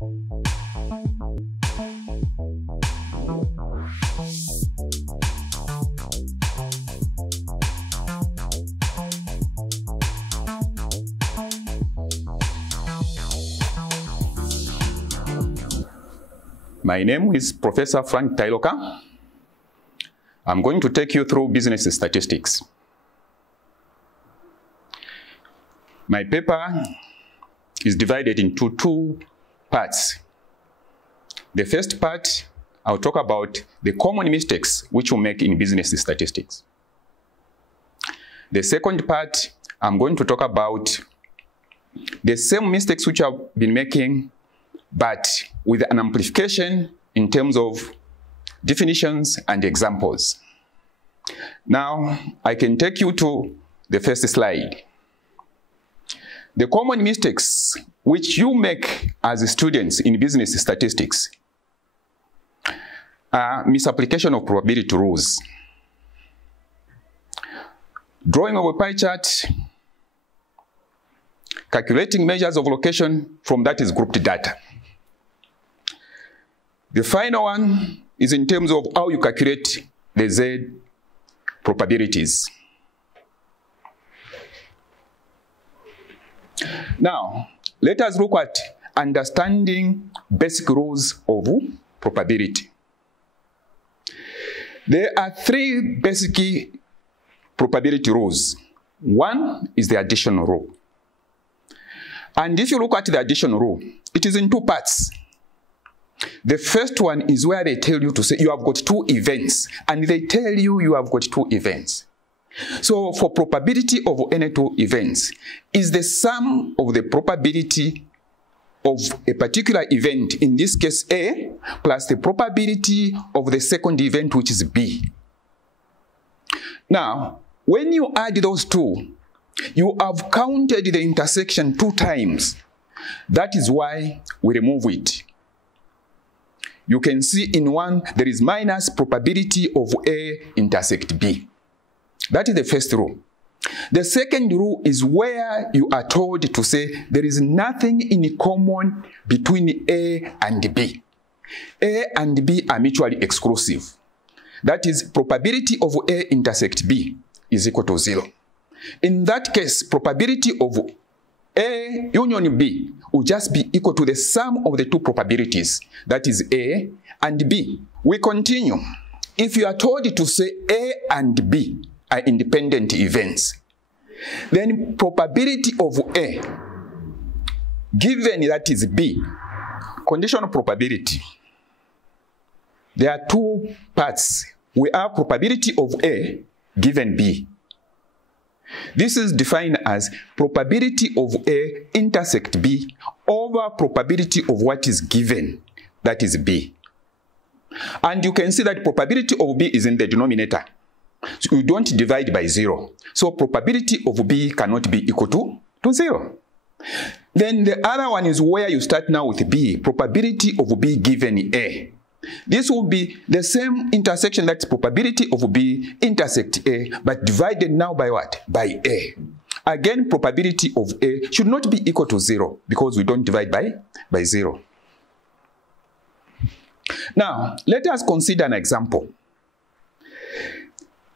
My name is Professor Frank Tailoka. I'm going to take you through business statistics. My paper is divided into two parts. The first part, I'll talk about the common mistakes which you make in business statistics. The second part, I'm going to talk about the same mistakes which I've been making, but with an amplification in terms of definitions and examples. Now, I can take you to the first slide. The common mistakes which you make as students in business statistics are misapplication of probability rules, drawing of a pie chart, calculating measures of location from that is grouped data. The final one is in terms of how you calculate the Z probabilities. Now, let us look at understanding basic rules of probability. There are three basic probability rules. One is the addition rule. And if you look at the addition rule, it is in two parts. The first one is where they tell you to say you have got two events, and they tell you you have got two events. So for probability of any two events is the sum of the probability of a particular event, in this case A, plus the probability of the second event, which is B. Now, when you add those two, you have counted the intersection two times. That is why we remove it. You can see in one, there is minus probability of A intersect B. That is the first rule. The second rule is where you are told to say there is nothing in common between A and B. A and B are mutually exclusive. That is, probability of A intersect B is equal to 0. In that case, probability of A union B will just be equal to the sum of the two probabilities, that is A and B. We continue. If you are told to say A and B are independent events, then probability of A, given that is B, conditional probability, there are two parts. We have probability of A given B. This is defined as probability of A intersect B over probability of what is given, that is B. And you can see that probability of B is in the denominator. So you don't divide by 0. So probability of B cannot be equal to 0. Then the other one is where you start now with B, probability of B given A. This will be the same intersection, that's probability of B intersect A, but divided now by what? By A. Again, probability of A should not be equal to 0 because we don't divide by 0. Now, let us consider an example.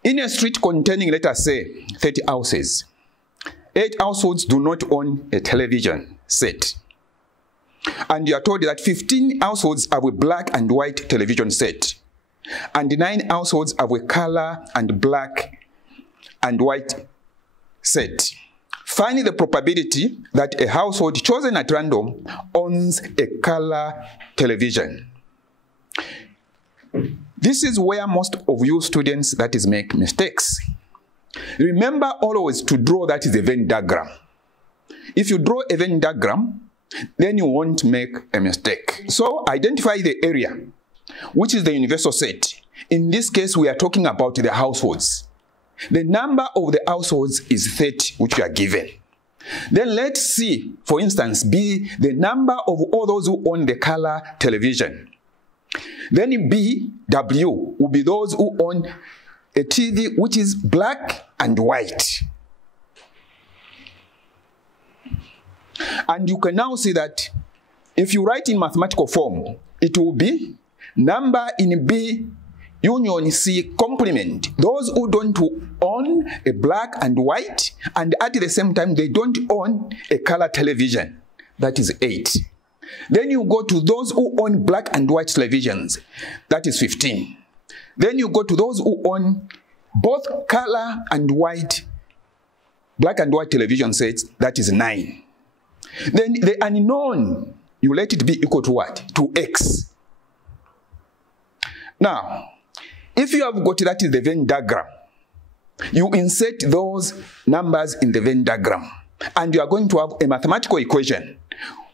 In a street containing, let us say, 30 houses, 8 households do not own a television set. And you are told that 15 households have a black and white television set, and 9 households have a color and black and white set. Find the probability that a household chosen at random owns a color television. This is where most of you students that is make mistakes. Remember always to draw that is a Venn diagram. If you draw a Venn diagram, then you won't make a mistake. So identify the area, which is the universal set. In this case, we are talking about the households. The number of the households is 30, which you are given. Then let's see, for instance, B, the number of all those who own the color television. Then B, W, will be those who own a TV which is black and white. And you can now see that if you write in mathematical form, it will be number in B union C complement. Those who don't own a black and white, and at the same time they don't own a color television. That is 8. Then you go to those who own black and white televisions. That is 15. Then you go to those who own both color and white, black and white television sets. That is 9. Then the unknown, you let it be equal to what? To X. Now, if you have got that is the Venn diagram, you insert those numbers in the Venn diagram, and you are going to have a mathematical equation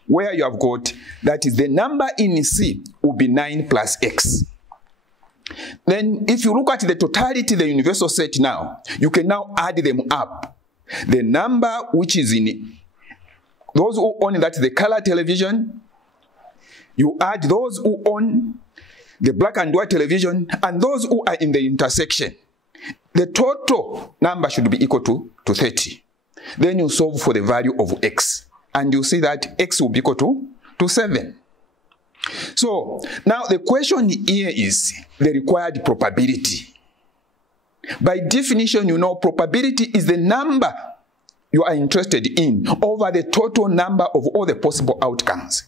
where you have got that is the number in C will be 9 plus X. Then if you look at the totality, the universal set now, you can now add them up. The number which is in those who own that the color television, you add those who own the black and white television, and those who are in the intersection. The total number should be equal to 30. Then you solve for the value of X, and you see that X will be equal to 7. So now the question here is the required probability. By definition, you know probability is the number you are interested in over the total number of all the possible outcomes.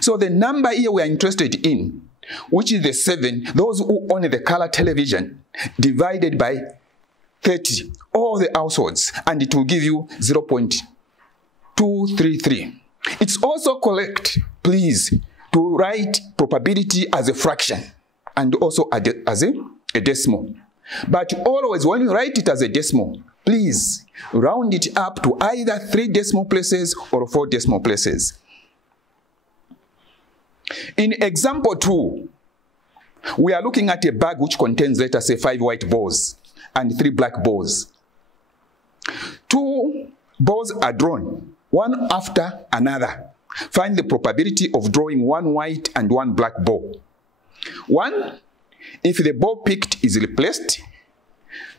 So the number here we are interested in, which is the 7, those who own the color television, divided by 30, all the households, and it will give you 0.233. It's also correct, please, to write probability as a fraction and also as a decimal. But always when you write it as a decimal, please round it up to either 3 decimal places or 4 decimal places. In example 2, we are looking at a bag which contains, let us say, 5 white balls and 3 black balls. 2 balls are drawn, one after another. Find the probability of drawing 1 white and 1 black ball. 1, if the ball picked is replaced.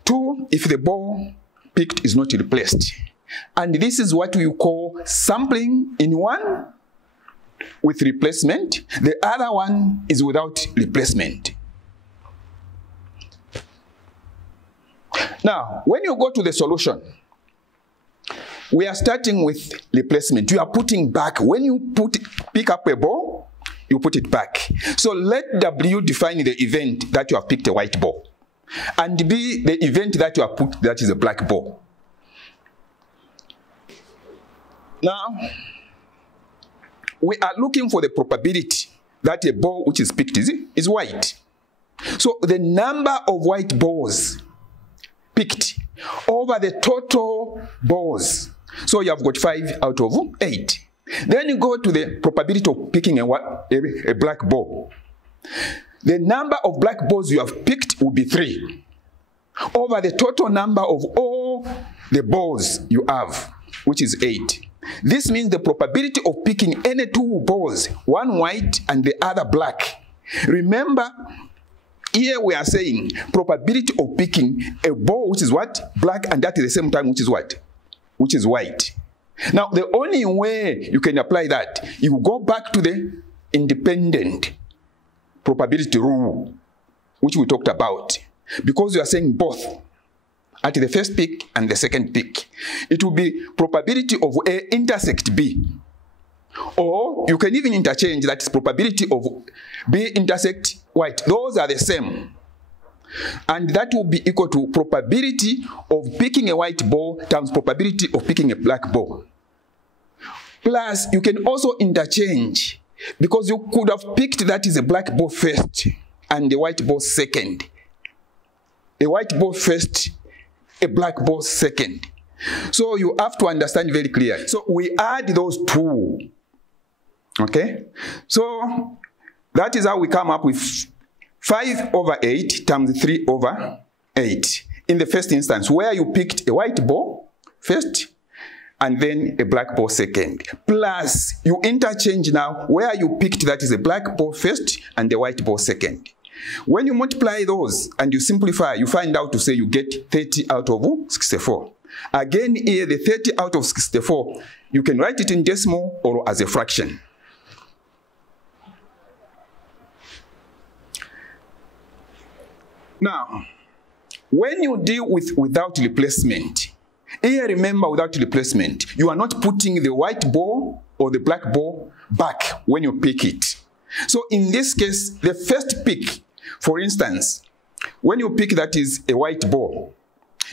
2, if the ball picked is not replaced. And this is what we call sampling in one with replacement. The other one is without replacement. Now, when you go to the solution, we are starting with replacement. You are putting back. When you pick up a ball, you put it back. So let W define the event that you have picked a white ball, and B the event that you have put that is a black ball. Now, we are looking for the probability that a ball which is picked is white. So the number of white balls picked over the total balls. So you have got 5 out of 8. Then you go to the probability of picking a black ball. The number of black balls you have picked will be 3 over the total number of all the balls you have, which is 8. This means the probability of picking any 2 balls, one white and the other black. Remember, here we are saying probability of picking a ball which is what? Black, and at the same time which is what? Which is white. Now, the only way you can apply that, you go back to the independent probability rule, which we talked about, because you are saying both at the first pick and the second pick. It will be probability of A intersect B. Or you can even interchange, that is probability of B intersect white. Those are the same. And that will be equal to probability of picking a white ball times probability of picking a black ball. Plus, you can also interchange, because you could have picked that is a black ball first and the white ball second. A white ball first, a black ball second. So you have to understand very clearly. So we add those 2. Okay? So that is how we come up with 5 over 8 times 3 over 8. In the first instance, where you picked a white ball first and then a black ball second. Plus, you interchange now where you picked that is a black ball first and the white ball second. When you multiply those and you simplify, you find out to say you get 30 out of 64. Again, here the 30 out of 64, you can write it in decimal or as a fraction. Now, when you deal with without replacement, here remember without replacement, you are not putting the white ball or the black ball back when you pick it. So in this case, the first pick, for instance, when you pick that is a white ball,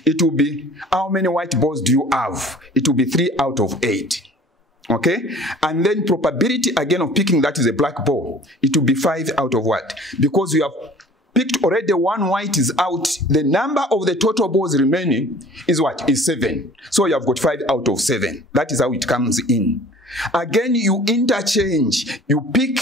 it will be, how many white balls do you have? It will be 3 out of 8. Okay? And then probability again of picking that is a black ball, it will be 5 out of what? Because you have picked already one white is out, the number of the total balls remaining is what? Is 7. So you have got 5 out of 7. That is how it comes in. Again, you interchange. You pick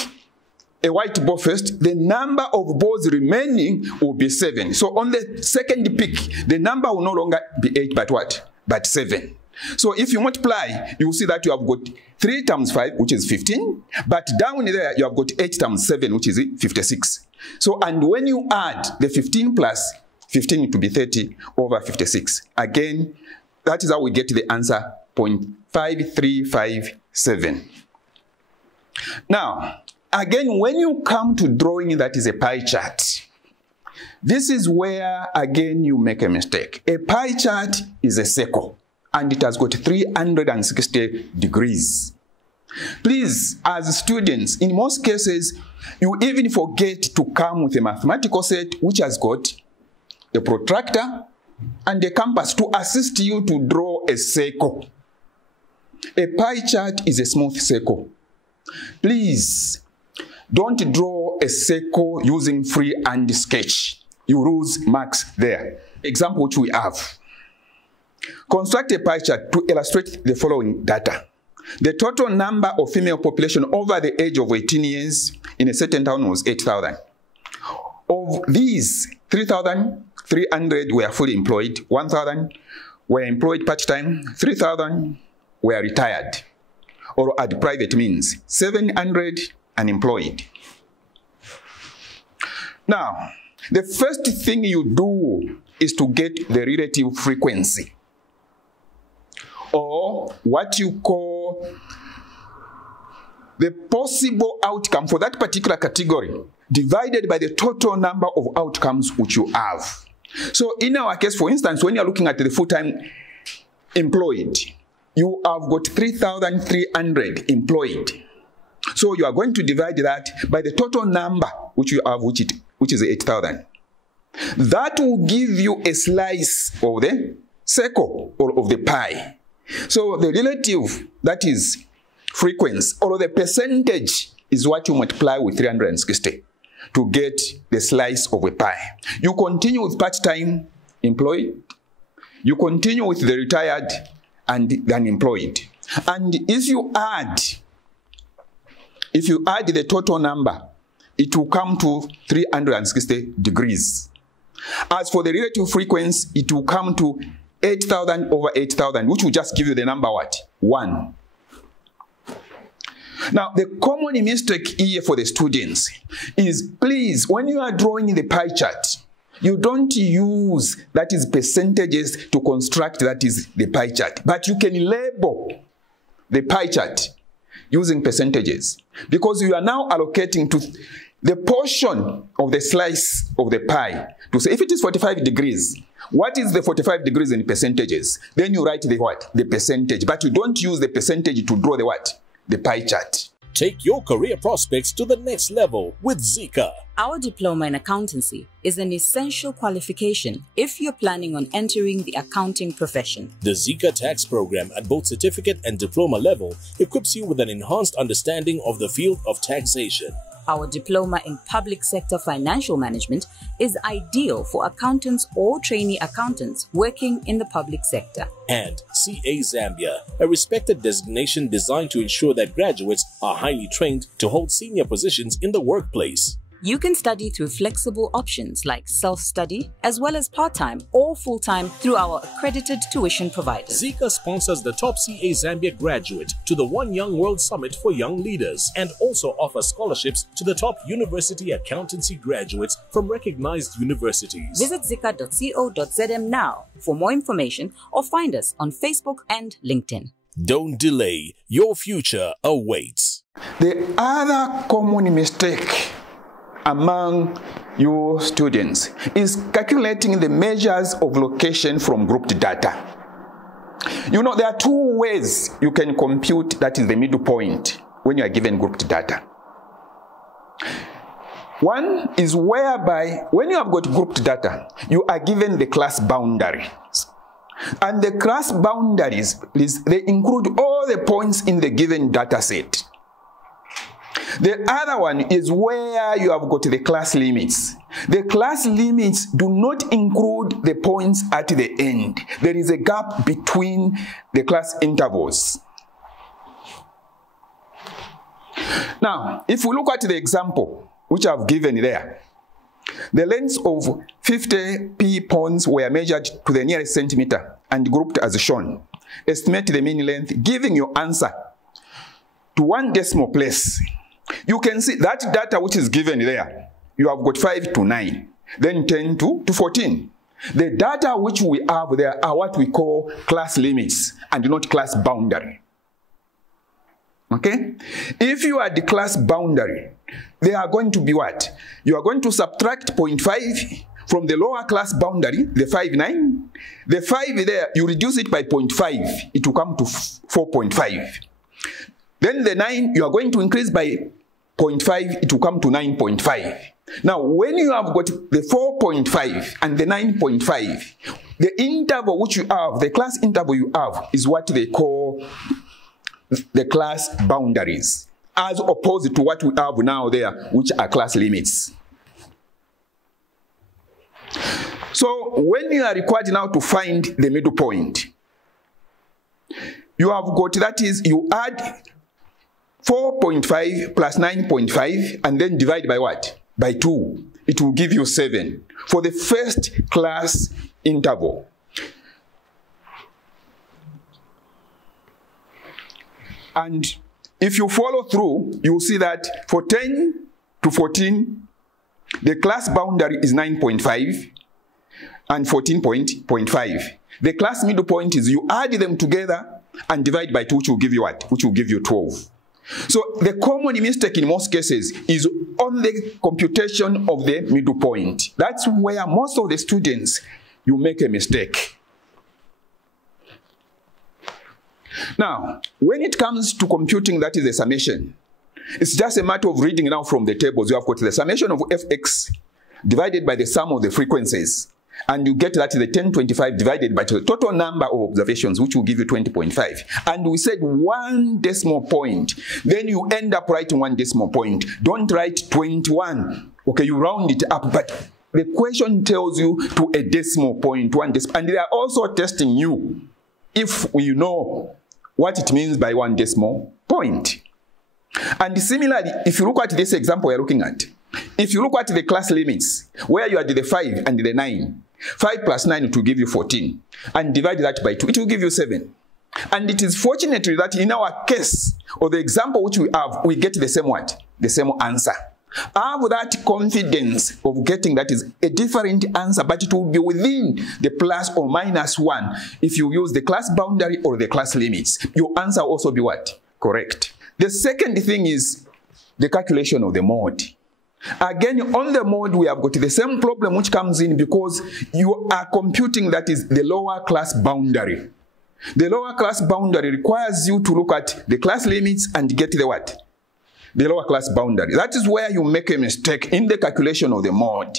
a white ball first, the number of balls remaining will be 7. So on the second pick, the number will no longer be 8, but what? But 7. So if you multiply, you will see that you have got 3 times 5, which is 15, but down there you have got 8 times 7, which is 56. So, and when you add the 15 plus 15 to be 30 over 56, again, that is how we get the answer 0.5357. Now, again, when you come to drawing that is a pie chart, this is where, again, you make a mistake. A pie chart is a circle, and it has got 360 degrees. Please, as students, in most cases, you even forget to come with a mathematical set which has got a protractor and a compass to assist you to draw a circle. A pie chart is a smooth circle. Please, don't draw a circle using freehand sketch. You lose marks there. Example which we have. Construct a pie chart to illustrate the following data. The total number of female population over the age of 18 years in a certain town was 8,000. Of these, 3,300 were fully employed, 1,000 were employed part-time, 3,000 were retired or at private means, 700 unemployed. Now, the first thing you do is to get the relative frequency, or what you call the possible outcome for that particular category divided by the total number of outcomes which you have. So in our case, for instance, when you're looking at the full-time employed, you have got 3,300 employed. So you are going to divide that by the total number which you have, which is 8,000. That will give you a slice of the circle or of the pie. So the relative, that is frequency, or the percentage, is what you multiply with 360 to get the slice of a pie. You continue with part-time employed, you continue with the retired and the unemployed. And if you add the total number, it will come to 360 degrees. As for the relative frequency, it will come to 8,000 over 8,000, which will just give you the number what? 1. Now, the common mistake here for the students is, please, when you are drawing the pie chart, you don't use, that is, percentages to construct, that is, the pie chart. But you can label the pie chart using percentages, because you are now allocating to the portion of the slice of the pie to say, if it is 45 degrees, what is the 45 degrees in percentages? Then you write the what? The percentage. But you don't use the percentage to draw the what? The pie chart. Take your career prospects to the next level with Zika. Our diploma in accountancy is an essential qualification if you're planning on entering the accounting profession. The Zika tax program at both certificate and diploma level equips you with an enhanced understanding of the field of taxation. Our diploma in public sector financial management is ideal for accountants or trainee accountants working in the public sector. And CA Zambia, a respected designation designed to ensure that graduates are highly trained to hold senior positions in the workplace. You can study through flexible options like self-study, as well as part-time or full-time through our accredited tuition providers. Zika sponsors the top CA Zambia graduate to the One Young World Summit for Young Leaders, and also offers scholarships to the top university accountancy graduates from recognized universities. Visit zika.co.zm now for more information, or find us on Facebook and LinkedIn. Don't delay, your future awaits. The other common mistake among your students is calculating the measures of location from grouped data. You know, there are two ways you can compute that is the middle point when you are given grouped data. One is whereby when you have got grouped data, you are given the class boundaries. And the class boundaries, they include all the points in the given data set. The other one is where you have got the class limits. The class limits do not include the points at the end. There is a gap between the class intervals. Now, if we look at the example which I've given there, the lengths of 50 pea pawns were measured to the nearest centimeter and grouped as shown. Estimate the mean length, giving your answer to one decimal place. You can see that data which is given there, you have got 5 to 9, then 10 to 14. The data which we have there are what we call class limits and not class boundary. Okay? If you are the class boundary, they are going to be what? You are going to subtract 0.5 from the lower class boundary, the 5, 9. The 5 there, you reduce it by 0.5, it will come to 4.5. Then the 9, you are going to increase by 0.5, it will come to 9.5. Now, when you have got the 4.5 and the 9.5, the interval which you have, the class interval you have, is what they call the class boundaries, as opposed to what we have now there, which are class limits. So when you are required now to find the middle point, you have got, that is, you add 4.5 plus 9.5 and then divide by what? By 2. It will give you 7 for the first class interval. And if you follow through, you will see that for 10 to 14, the class boundary is 9.5 and 14.5. The class middle point is you add them together and divide by 2, which will give you what? Which will give you 12. So the common mistake in most cases is on the computation of the middle point. That's where most of the students, you make a mistake. Now, when it comes to computing, that is the summation. It's just a matter of reading now from the tables. You have got the summation of fx divided by the sum of the frequencies. And you get that is the 1025 divided by the total number of observations, which will give you 20.5. And we said 1 decimal point. Then you end up writing 1 decimal point. Don't write 21. Okay, you round it up. But the question tells you to a decimal point, 1 decimal. And they are also testing you if you know what it means by 1 decimal point. And similarly, if you look at this example we're looking at, if you look at the class limits, where you add the 5 and the 9, 5 plus 9, it will give you 14. And divide that by 2, it will give you 7. And it is fortunately that in our case, or the example which we have, we get the same what? The same answer. I have that confidence of getting that is a different answer, but it will be within the plus or minus 1 if you use the class boundary or the class limits. Your answer will also be what? Correct. The second thing is the calculation of the mode. Again, on the mode, we have got the same problem which comes in because you are computing that is the lower class boundary. The lower class boundary requires you to look at the class limits and get the what? The lower class boundary. That is where you make a mistake in the calculation of the mode.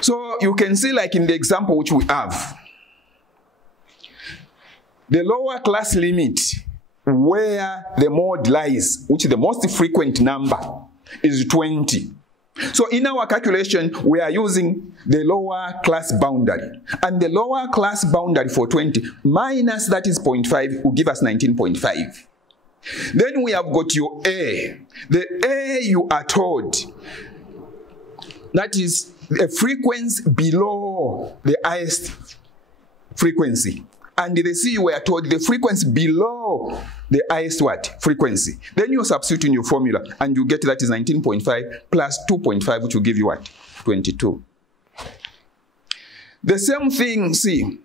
So you can see, like in the example which we have, the lower class limit where the mode lies, which is the most frequent number, is 20. So in our calculation, we are using the lower class boundary. And the lower class boundary for 20 minus that is 0.5 will give us 19.5. Then we have got your A. The A you are told, that is a frequency below the highest frequency. And the C you were told the frequency below the highest what? Frequency. Then you substitute in your formula and you get that is 19.5 plus 2.5, which will give you what? 22. The same thing, see,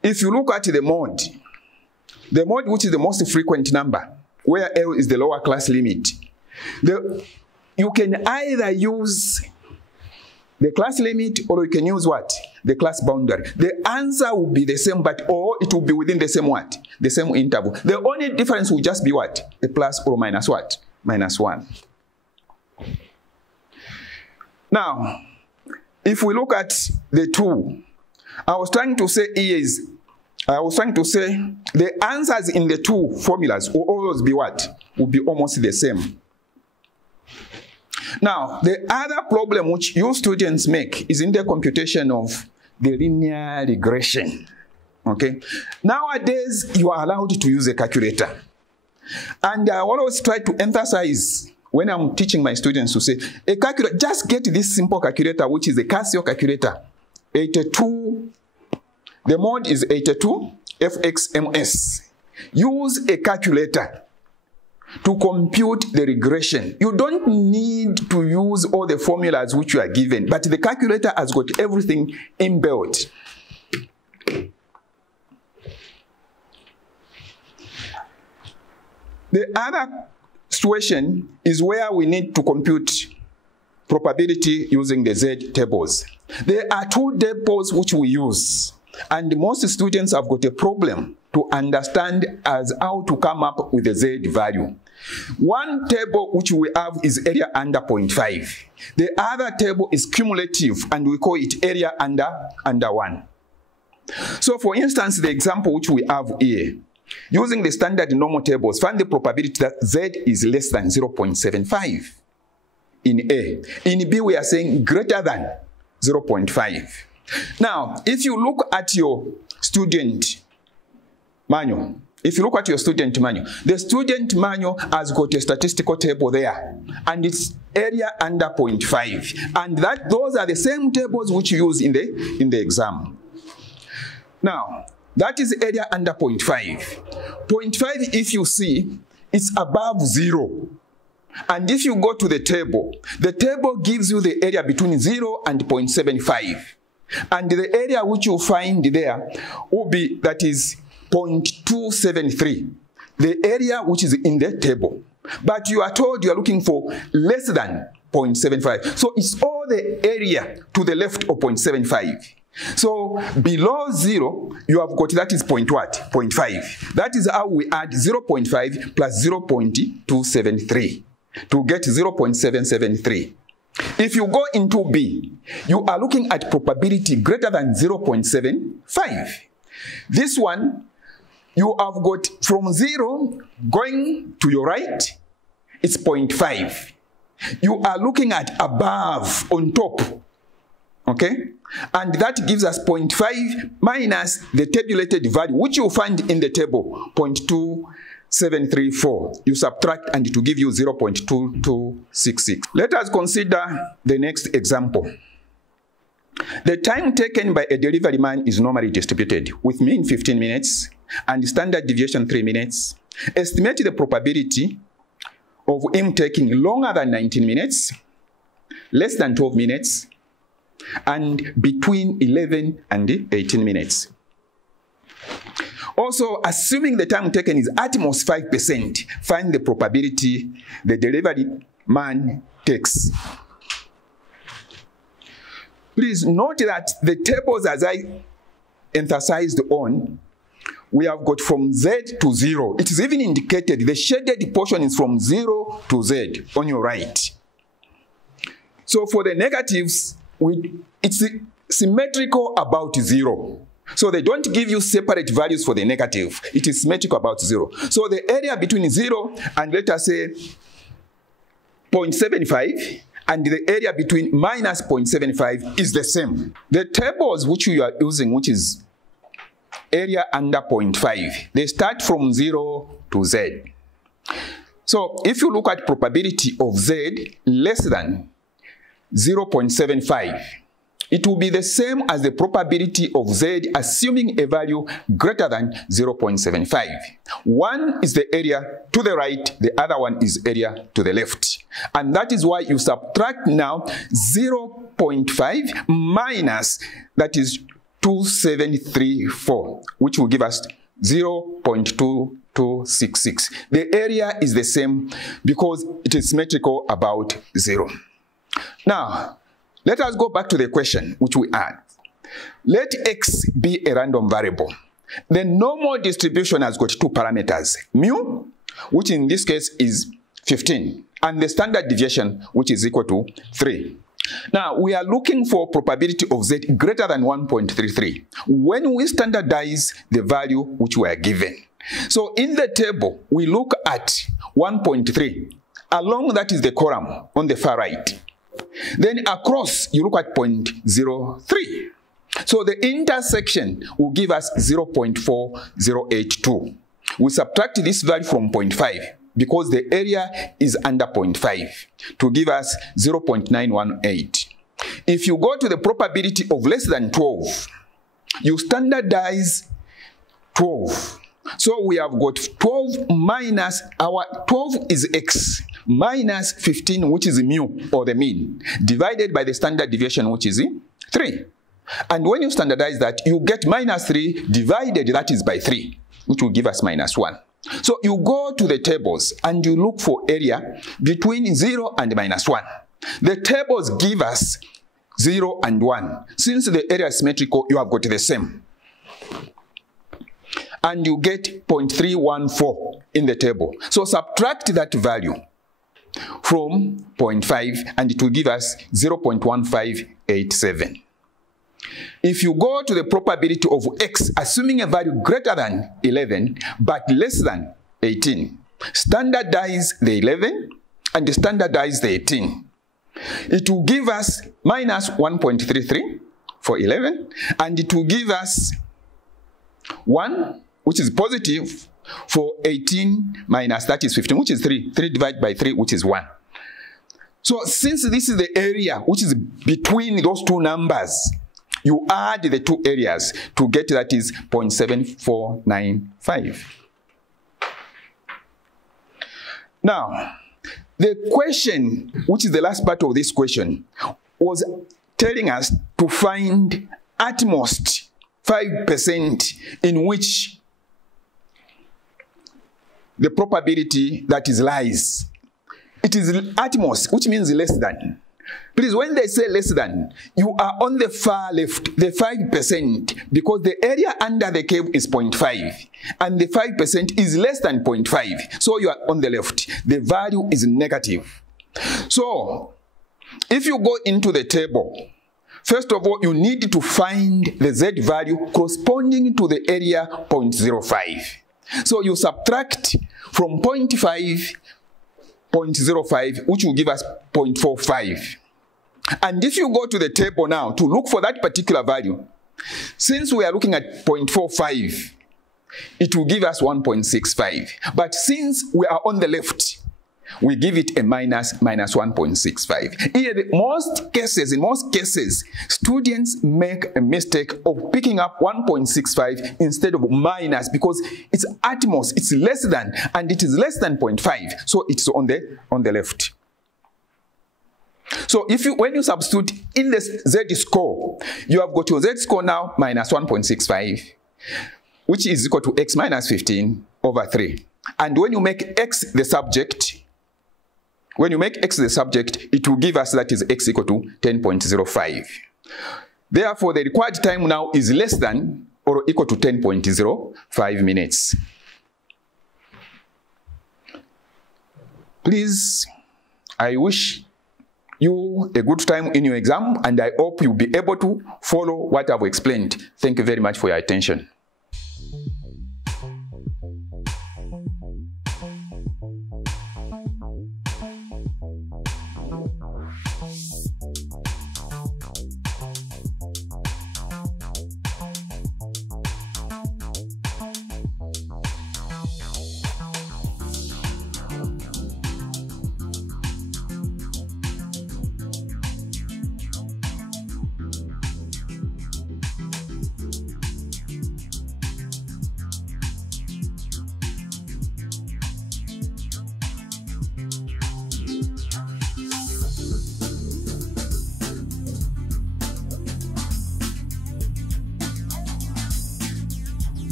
if you look at the mode which is the most frequent number, where L is the lower class limit, the you can either use the class limit or you can use what? The class boundary. The answer will be the same, but or it will be within the same what? The same interval. The only difference will just be what? A plus or minus what? Minus 1. Now, if we look at the 2, I was trying to say the answers in the 2 formulas will always be what? Will be almost the same. Now, the other problem which you students make is in the computation of the linear regression. Okay? Nowadays, you are allowed to use a calculator. And I always try to emphasize when I'm teaching my students to say, a calculator, just get this simple calculator, which is a Casio calculator. 82, the mode is 82 FXMS. Use a calculator to compute the regression. You don't need to use all the formulas which you are given, but the calculator has got everything inbuilt. The other situation is where we need to compute probability using the Z tables. There are 2 tables which we use, and most students have got a problem to understand as how to come up with the Z value. One table which we have is area under 0.5. The other table is cumulative, and we call it area under 1. So for instance, the example which we have here, using the standard normal tables, find the probability that Z is less than 0.75 in A. In B, we are saying greater than 0.5. Now, if you look at your student manual, the student manual has got a statistical table there, and it's area under 0.5. And those are the same tables which you use in the exam. Now, that is area under 0.5. 0.5, if you see, it's above 0. And if you go to the table gives you the area between 0 and 0.75. And the area which you find there will be, that is 0.273, the area which is in the table. But you are told you are looking for less than 0.75. So it's all the area to the left of 0.75. So below 0, you have got, that is 0.5. That is how we add 0.5 plus 0.273 to get 0.773. If you go into B, you are looking at probability greater than 0.75. This one, you have got from 0 going to your right, it's 0.5. You are looking at above, on top. Okay? And that gives us 0.5 minus the tabulated value, which you find in the table, 0.2734. You subtract and it will give you 0.2266. Let us consider the next example. The time taken by a delivery man is normally distributed with mean 15 minutes and standard deviation 3 minutes. Estimate the probability of him taking longer than 19 minutes, less than 12 minutes, and between 11 and 18 minutes. Also, assuming the time taken is at most 5%, find the probability the delivery man takes. Please note that the tables, as I emphasized on, we have got from Z to 0. It is even indicated, the shaded portion is from 0 to Z on your right. So for the negatives, it's symmetrical about 0. So they don't give you separate values for the negative. It is symmetrical about 0. So the area between 0 and, let us say, 0.75, and the area between minus 0.75 is the same. The tables which you are using, which is area under 0.5, they start from 0 to Z. So if you look at probability of Z less than 0.75, it will be the same as the probability of Z assuming a value greater than 0.75. One is the area to the right, the other one is area to the left. And that is why you subtract now 0.5 minus, that is 2734, which will give us 0.2266. 266. The area is the same because it is symmetrical about 0. Now, let us go back to the question which we had. Let x be a random variable. The normal distribution has got two parameters, mu, which in this case is 15, and the standard deviation, which is equal to 3. Now, we are looking for probability of z greater than 1.33 when we standardize the value which we are given. So in the table, we look at 1.3. Along that is the column on the far right. Then across, you look at 0.03. So the intersection will give us 0.4082. We subtract this value from 0.5 because the area is under 0.5 to give us 0.918. If you go to the probability of less than 12, you standardize 12. So we have got 12 minus our 12 is x minus 15, which is mu or the mean, divided by the standard deviation, which is 3. And when you standardize that, you get minus 3 divided, that is by 3, which will give us minus 1. So you go to the tables and you look for area between 0 and minus 1. The tables give us 0 and 1. Since the area is symmetrical, you have got the same. And you get 0.314 in the table. So subtract that value from 0.5 and it will give us 0.1587. If you go to the probability of x, assuming a value greater than 11 but less than 18, standardize the 11 and standardize the 18. It will give us minus 1.33 for 11, and it will give us 1, which is positive, for 18 minus that is 15, which is 3. 3 divided by 3, which is 1. So since this is the area which is between those two numbers, you add the two areas to get that is 0.7495. Now, the question, which is the last part of this question, was telling us to find at most 5% in which the probability that is lies. It is at most, which means less than. Please, when they say less than, you are on the far left, the 5%, because the area under the curve is 0.5, and the 5% is less than 0.5. So you are on the left. The value is negative. So, if you go into the table, first of all, you need to find the z value corresponding to the area 0.05. So you subtract from 0.05, which will give us 0.45. And if you go to the table now to look for that particular value, since we are looking at 0.45, it will give us 1.65. But since we are on the left, we give it a minus 1.65. In most cases, students make a mistake of picking up 1.65 instead of minus, because it's at most, it's less than, and it is less than 0.5, so it's on the left. So when you substitute in the z score, you have got your z score now minus 1.65, which is equal to x minus 15 over 3. And when you make x the subject, it will give us that is x equal to 10.05. Therefore, the required time now is less than or equal to 10.05 minutes. Please, I wish you a good time in your exam, and I hope you'll be able to follow what I've explained. Thank you very much for your attention.